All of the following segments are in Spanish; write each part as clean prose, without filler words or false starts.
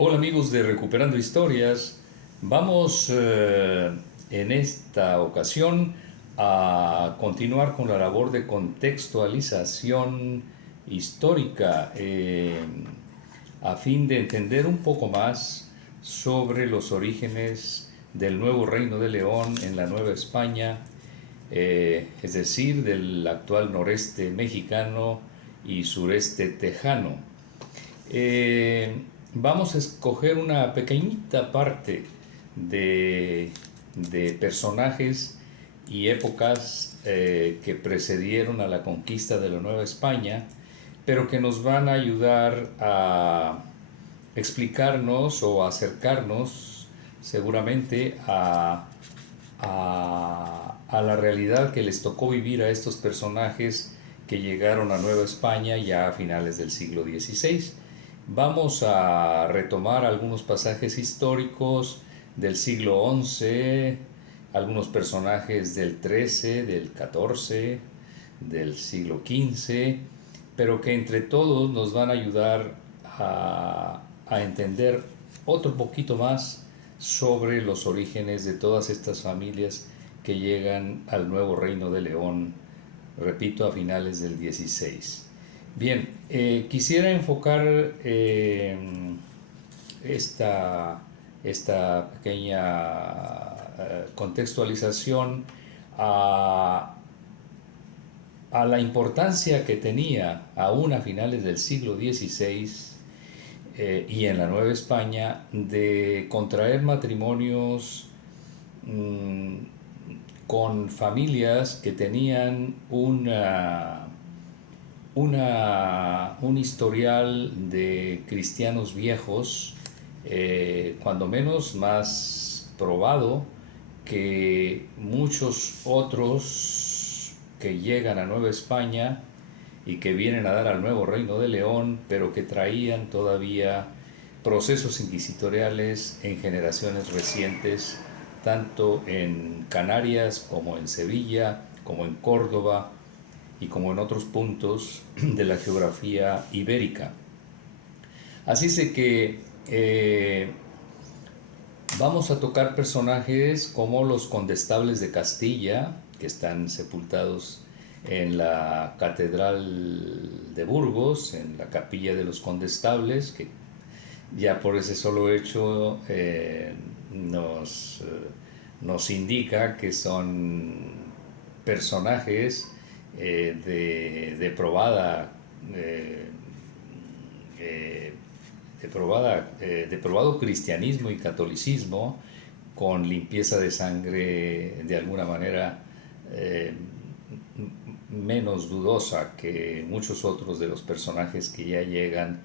Hola amigos de Recuperando Historias, vamos en esta ocasión a continuar con la labor de contextualización histórica a fin de entender un poco más sobre los orígenes del nuevo Reino de León en la Nueva España, es decir, del actual noreste mexicano y sureste tejano. Eh, Vamos a escoger una pequeñita parte de, de personajes y épocas que precedieron a la conquista de la Nueva España, pero que nos van a ayudar a explicarnos o acercarnos seguramente a la realidad que les tocó vivir a estos personajes que llegaron a Nueva España ya a finales del siglo XVI. Vamos a retomar algunos pasajes históricos del siglo XI, algunos personajes del XIII, del XIV, del siglo XV, pero que entre todos nos van a ayudar a entender otro poquito más sobre los orígenes de todas estas familias que llegan al nuevo Reino de León, repito, a finales del XVI. Bien, quisiera enfocar esta, esta pequeña contextualización a, a la importancia que tenía aún a finales del siglo XVI y en la Nueva España de contraer matrimonios mmm, con familias que tenían un historial de cristianos viejos, cuando menos más probado que muchos otros que llegan a Nueva España y que vienen a dar al nuevo Reino de León, pero que traían todavía procesos inquisitoriales en generaciones recientes, tanto en Canarias como en Sevilla, como en Córdoba y como en otros puntos de la geografía ibérica. Así es de que vamos a tocar personajes como los condestables de Castilla, que están sepultados en la Catedral de Burgos, en la Capilla de los Condestables, que ya por ese solo hecho nos indica que son personajes probada eh, eh, de probado cristianismo y catolicismo, con limpieza de sangre de alguna manera eh, menos dudosa que muchos otros de los personajes que ya llegan,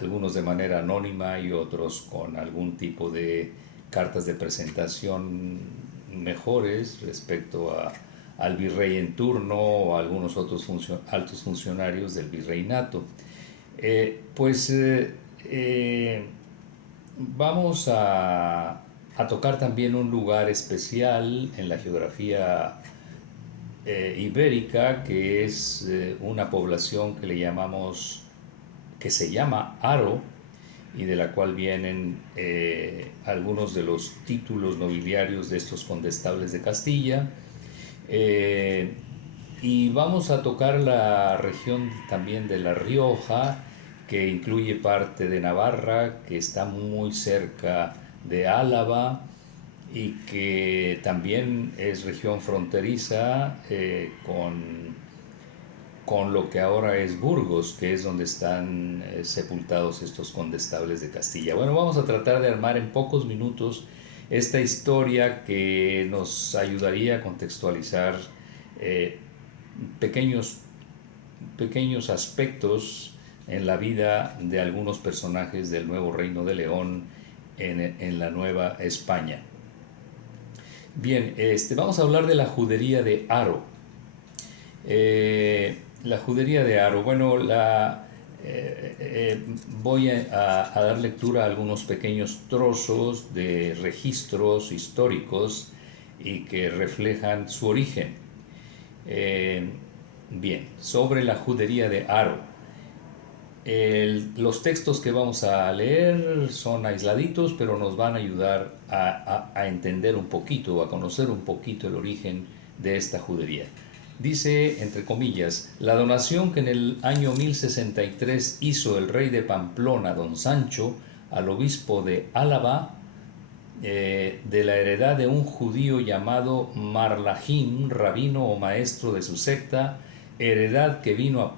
algunos de manera anónima y otros con algún tipo de cartas de presentación mejores respecto al virrey en turno o a algunos otros altos funcionarios del virreinato. Pues vamos a tocar también un lugar especial en la geografía ibérica, que es una población que le llamamos, que se llama Haro, y de la cual vienen algunos de los títulos nobiliarios de estos condestables de Castilla. Eh, y vamos a tocar la región también de La Rioja, que incluye parte de Navarra, que está muy cerca de Álava y que también es región fronteriza con lo que ahora es Burgos, que es donde están sepultados estos condestables de Castilla. Bueno, vamos a tratar de armar en pocos minutos esta historia que nos ayudaría a contextualizar eh, pequeños, pequeños aspectos en la vida de algunos personajes del nuevo Reino de León en la Nueva España. Bien, vamos a hablar de la judería de Haro. La judería de Haro, bueno, voy a dar lectura a algunos pequeños trozos de registros históricos y que reflejan su origen. Bien, sobre la judería de Haro. Los textos que vamos a leer son aisladitos, pero nos van a ayudar a entender un poquito, a conocer un poquito el origen de esta judería. Dice, entre comillas, la donación que en el año 1063 hizo el rey de Pamplona, don Sancho, al obispo de Álava, de la heredad de un judío llamado Marlahim, rabino o maestro de su secta, heredad que vino a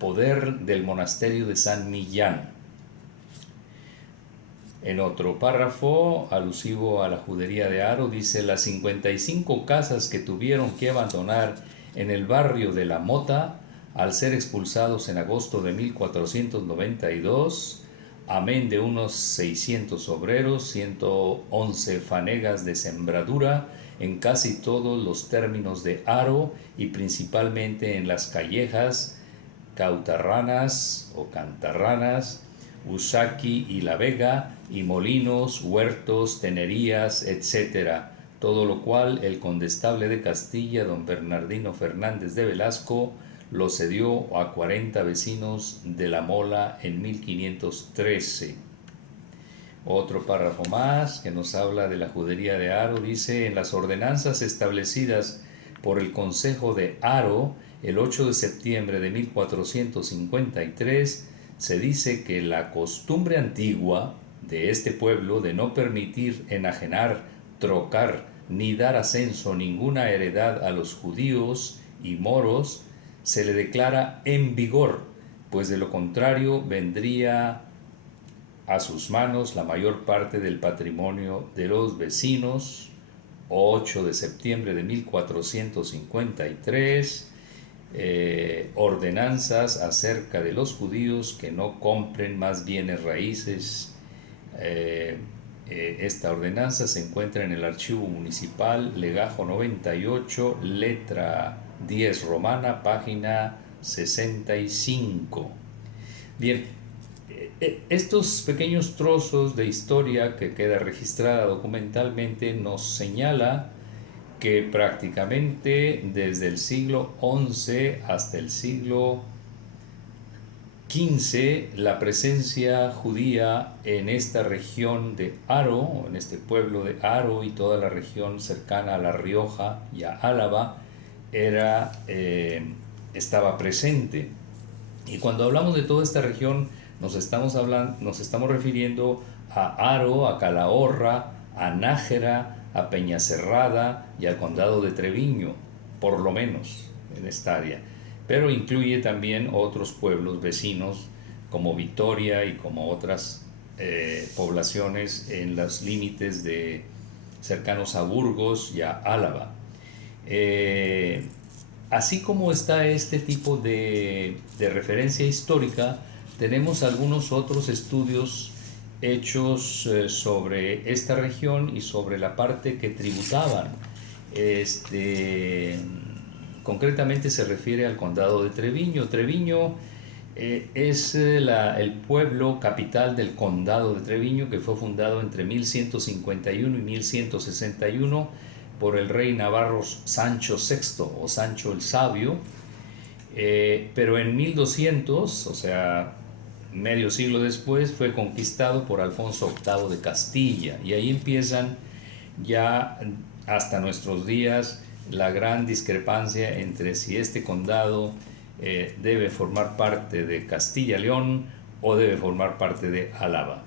poder del monasterio de San Millán. En otro párrafo, alusivo a la judería de Haro, dice, las 55 casas que tuvieron que abandonar en el barrio de La Mota, al ser expulsados en agosto de 1492, amén de unos 600 obreros, 111 fanegas de sembradura en casi todos los términos de Haro y principalmente en las callejas Cautarranas o Cantarranas, Usaki y La Vega, y molinos, huertos, tenerías, etc. Todo lo cual el condestable de Castilla, don Bernardino Fernández de Velasco, lo cedió a 40 vecinos de La Mola en 1513. Otro párrafo más que nos habla de la judería de Haro, dice, en las ordenanzas establecidas por el Consejo de Haro el 8 de septiembre de 1453, se dice que la costumbre antigua de este pueblo de no permitir enajenar, trocar ni dar ascenso ninguna heredad a los judíos y moros se le declara en vigor, pues de lo contrario vendría a sus manos la mayor parte del patrimonio de los vecinos. 8 de septiembre de 1453, ordenanzas acerca de los judíos que no compren más bienes raíces. Esta ordenanza se encuentra en el archivo municipal, legajo 98, letra 10 romana, página 65. Bien, estos pequeños trozos de historia que queda registrada documentalmente nos señala que prácticamente desde el siglo XI hasta el siglo XV la presencia judía en esta región de Haro, en este pueblo de Haro y toda la región cercana a La Rioja y a Álava, estaba presente. Y cuando hablamos de toda esta región nos estamos refiriendo a Haro, a Calahorra, a Nájera, a Peñacerrada y al condado de Treviño, por lo menos en esta área. Pero incluye también otros pueblos vecinos como Vitoria y como otras poblaciones en los límites cercanos a Burgos y a Álava. Así como está este tipo de referencia histórica, tenemos algunos otros estudios hechos sobre esta región y sobre la parte que tributaban. Concretamente se refiere al condado de Treviño. Treviño es el pueblo capital del condado de Treviño, que fue fundado entre 1151 y 1161 por el rey navarro Sancho VI o Sancho el Sabio, pero en 1200, o sea, medio siglo después, fue conquistado por Alfonso VIII de Castilla, y ahí empiezan ya hasta nuestros días la gran discrepancia entre si este condado debe formar parte de Castilla-León o debe formar parte de Álava.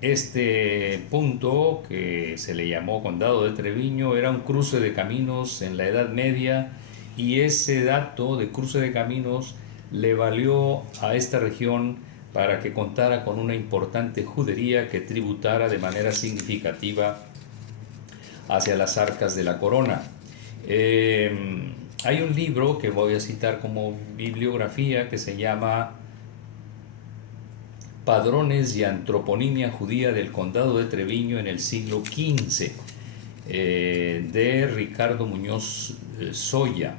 Este punto, que se le llamó Condado de Treviño, era un cruce de caminos en la Edad Media, y ese dato de cruce de caminos le valió a esta región para que contara con una importante judería que tributara de manera significativa hacia las arcas de la corona. Hay un libro que voy a citar como bibliografía que se llama Padrones y Antroponimia Judía del Condado de Treviño en el siglo XV, de Ricardo Muñoz Soya.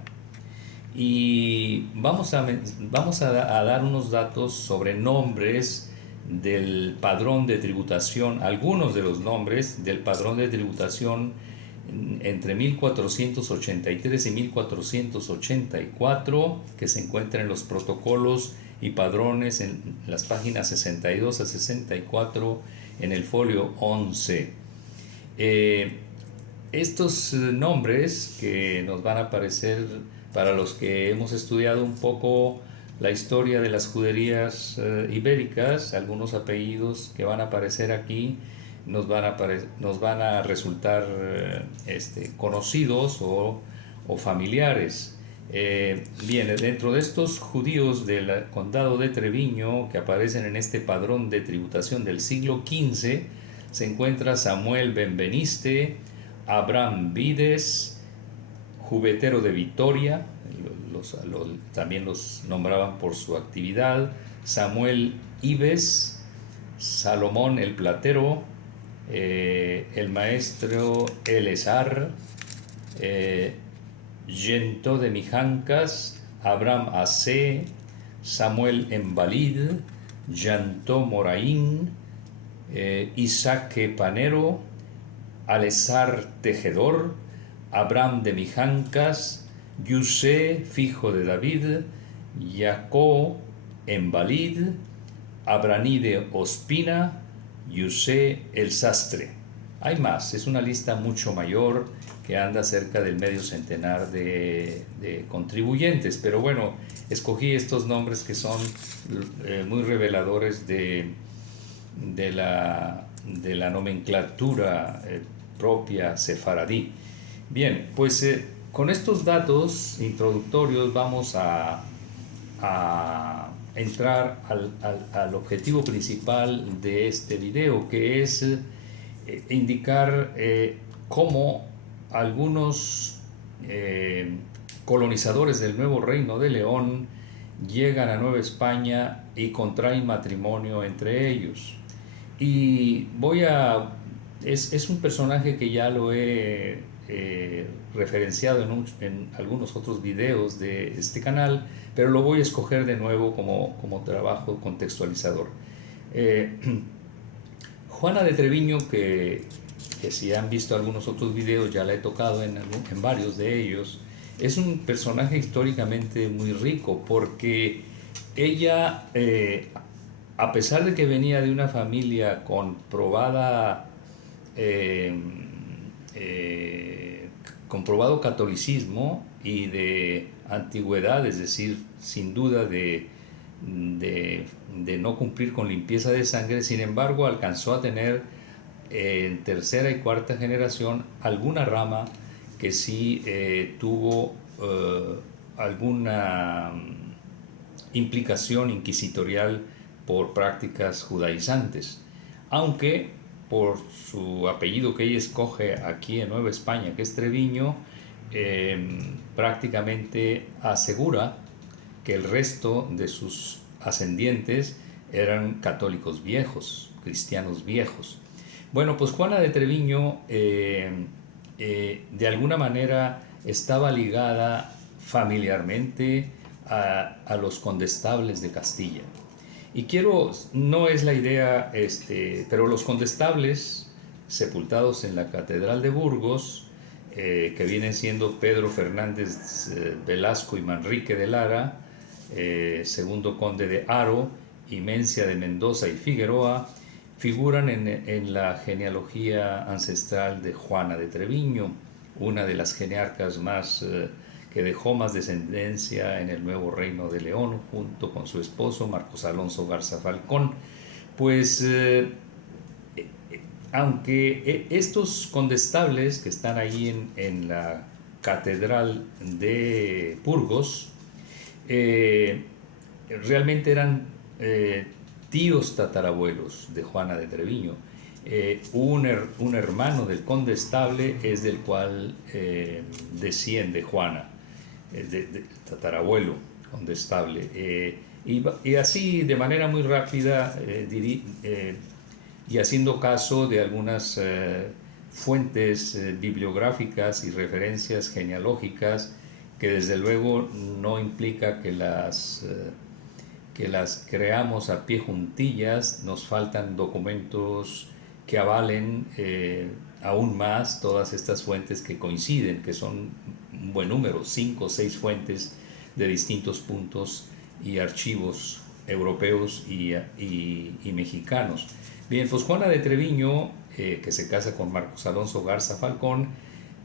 Y vamos a dar unos datos sobre nombres del padrón de tributación, algunos de los nombres del padrón de tributación entre 1483 y 1484, que se encuentra en los protocolos y padrones en las páginas 62 a 64 en el folio 11. Estos nombres que nos van a aparecer para los que hemos estudiado un poco la historia de las juderías ibéricas, algunos apellidos que van a aparecer aquí nos van a resultar conocidos o familiares. Bien, dentro de estos judíos del condado de Treviño que aparecen en este padrón de tributación del siglo XV, se encuentra Samuel Benveniste, Abraham Vides, Jubetero de Vitoria, también los nombraban por su actividad, Samuel Ives, Salomón el Platero, el maestro Elezar, Gento de Mijancas, Abraham Acé, Samuel Embalid, Yantó Moraín, Isaque Panero, Alezar Tejedor, Abraham de Mijancas, Yusé, fijo de David, Yacó Embalid, Abranide Ospina, Yusé el Sastre. Hay más, es una lista mucho mayor que anda cerca del medio centenar de contribuyentes, pero bueno, escogí estos nombres que son muy reveladores de la nomenclatura propia sefaradí. Bien, pues con estos datos introductorios vamos a entrar al objetivo principal de este video, que es indicar cómo algunos colonizadores del Nuevo Reino de León llegan a Nueva España y contraen matrimonio entre ellos. Y es un personaje que ya lo he referenciado en algunos otros videos de este canal, pero lo voy a escoger de nuevo como trabajo contextualizador. Juana de Treviño, que si han visto algunos otros videos, ya la he tocado en varios de ellos, es un personaje históricamente muy rico, porque ella, a pesar de que venía de una familia con comprobado catolicismo y de antigüedad, es decir, sin duda de no cumplir con limpieza de sangre, sin embargo alcanzó a tener en tercera y cuarta generación alguna rama que sí tuvo alguna implicación inquisitorial por prácticas judaizantes, aunque por su apellido que ella escoge aquí en Nueva España, que es Treviño, prácticamente asegura que el resto de sus ascendientes eran católicos viejos, cristianos viejos. Bueno, pues Juana de Treviño de alguna manera estaba ligada familiarmente a los condestables de Castilla. Y no es la idea, pero los condestables sepultados en la Catedral de Burgos, que vienen siendo Pedro Fernández Velasco y Manrique de Lara, segundo conde de Haro, y Mencia de Mendoza y Figueroa, figuran en la genealogía ancestral de Juana de Treviño, una de las genearcas que dejó más descendencia en el Nuevo Reino de León, junto con su esposo Marcos Alonso Garza Falcón. Pues aunque estos condestables que están ahí en la Catedral de Burgos realmente eran tíos tatarabuelos de Juana de Treviño. Un hermano del condestable es del cual desciende Juana, tatarabuelo condestable. Y así, de manera muy rápida, y haciendo caso de algunas fuentes bibliográficas y referencias genealógicas, que desde luego no implica que las creamos a pie juntillas, nos faltan documentos que avalen aún más todas estas fuentes que coinciden, que son un buen número, 5 o 6 fuentes de distintos puntos y archivos europeos y mexicanos. Bien, pues Juana de Treviño, que se casa con Marcos Alonso Garza Falcón,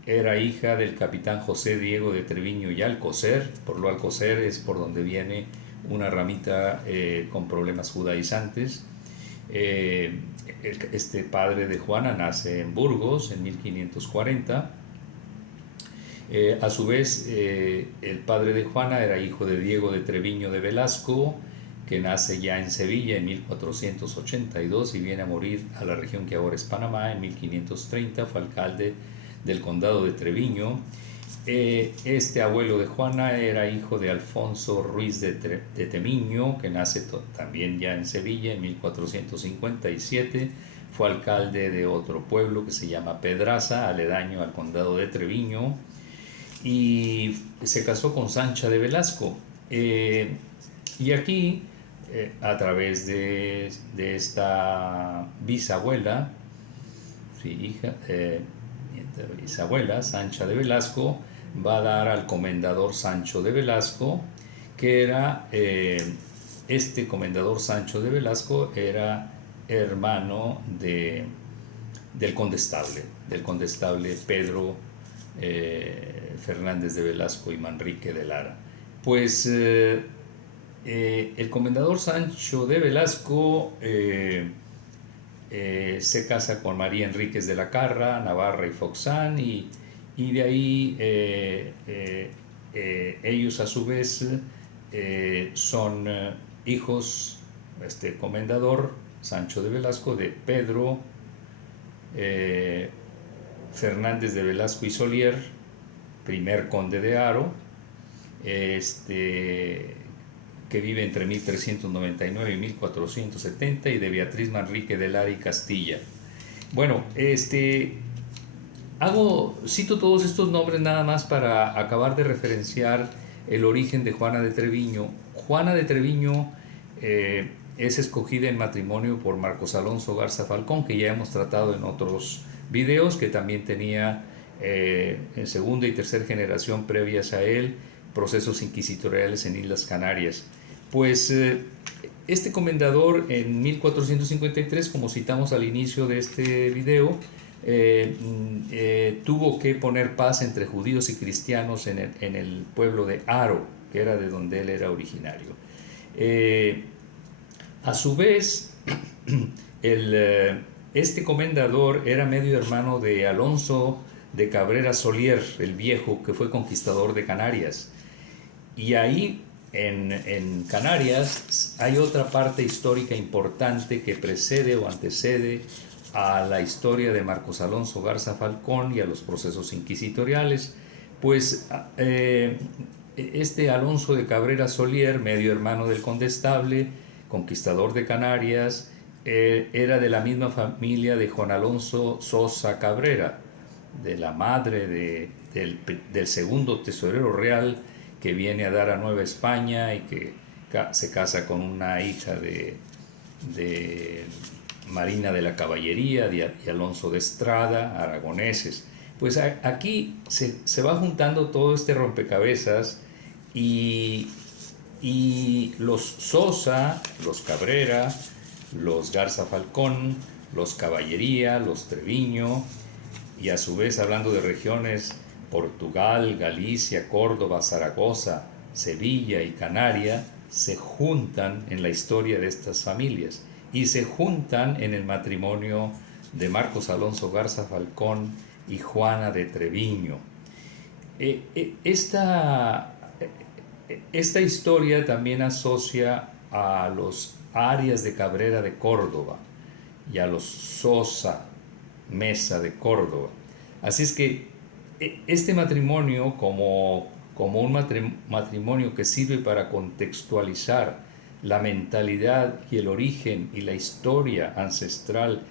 era hija del capitán José Diego de Treviño y Alcocer. Por lo Alcocer es por donde viene una ramita con problemas judaizantes. Este padre de Juana nace en Burgos en 1540. A su vez, el padre de Juana era hijo de Diego de Treviño de Velasco, que nace ya en Sevilla en 1482 y viene a morir a la región que ahora es Panamá en 1530. Fue alcalde del condado de Treviño. Este abuelo de Juana era hijo de Alfonso Ruiz de Temiño, que nace también ya en Sevilla en 1457. Fue alcalde de otro pueblo que se llama Pedraza, aledaño al condado de Treviño, y se casó con Sancha de Velasco. Y aquí, a través de esta bisabuela, bisabuela, Sancha de Velasco, va a dar al comendador Sancho de Velasco, que era, este comendador Sancho de Velasco era hermano del condestable Pedro Fernández de Velasco y Manrique de Lara. Pues el comendador Sancho de Velasco se casa con María Enríquez de la Carra, Navarra y Foxán, y de ahí ellos a su vez son hijos, este comendador Sancho de Velasco, de Pedro Fernández de Velasco y Solier, primer conde de Haro, que vive entre 1399 y 1470, y de Beatriz Manrique de Lara y Castilla. Bueno, cito todos estos nombres nada más para acabar de referenciar el origen de Juana de Treviño. Juana de Treviño es escogida en matrimonio por Marcos Alonso Garza Falcón, que ya hemos tratado en otros videos, que también tenía en segunda y tercera generación previas a él procesos inquisitoriales en Islas Canarias. Pues este comendador en 1453, como citamos al inicio de este video, tuvo que poner paz entre judíos y cristianos en el pueblo de Haro, que era de donde él era originario. A su vez, este comendador era medio hermano de Alonso de Cabrera Solier, el Viejo, que fue conquistador de Canarias. Y ahí, en Canarias, hay otra parte histórica importante que precede o antecede a la historia de Marcos Alonso Garza Falcón y a los procesos inquisitoriales. Pues este Alonso de Cabrera Solier, medio hermano del condestable, conquistador de Canarias, era de la misma familia de Juan Alonso Sosa Cabrera, de la madre del segundo tesorero real, que viene a dar a Nueva España y que se casa con una hija de Marina de la Caballería y Alonso de Estrada, aragoneses. Pues aquí se va juntando todo este rompecabezas, y los Sosa, los Cabrera, los Garza Falcón, los Caballería, los Treviño, y a su vez, hablando de regiones, Portugal, Galicia, Córdoba, Zaragoza, Sevilla y Canarias, se juntan en la historia de estas familias y se juntan en el matrimonio de Marcos Alonso Garza Falcón y Juana de Treviño. Esta historia también asocia a los Arias de Cabrera de Córdoba y a los Sosa Mesa de Córdoba. Así es que este matrimonio, como un matrimonio que sirve para contextualizar la mentalidad y el origen y la historia ancestral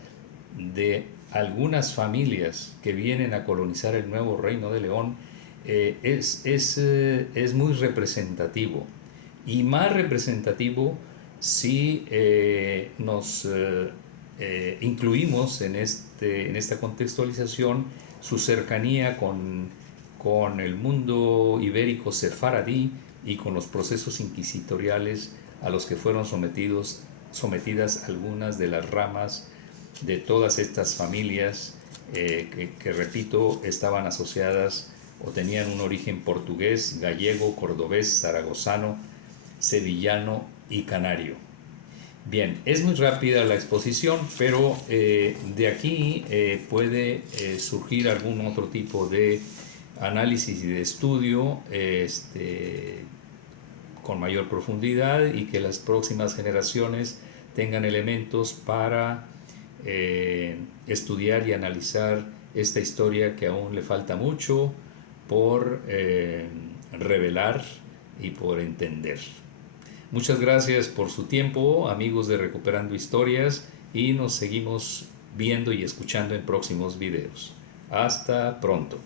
de algunas familias que vienen a colonizar el nuevo Reino de León, es muy representativo, y más representativo si nos incluimos en esta contextualización su cercanía con el mundo ibérico sefaradí y con los procesos inquisitoriales a los que fueron sometidas algunas de las ramas de todas estas familias que, repito, estaban asociadas o tenían un origen portugués, gallego, cordobés, zaragozano, sevillano y canario. Bien, es muy rápida la exposición, pero de aquí puede surgir algún otro tipo de análisis y de estudio con mayor profundidad, y que las próximas generaciones tengan elementos para estudiar y analizar esta historia que aún le falta mucho por revelar y por entender. Muchas gracias por su tiempo, amigos de Recuperando Historias, y nos seguimos viendo y escuchando en próximos videos. Hasta pronto.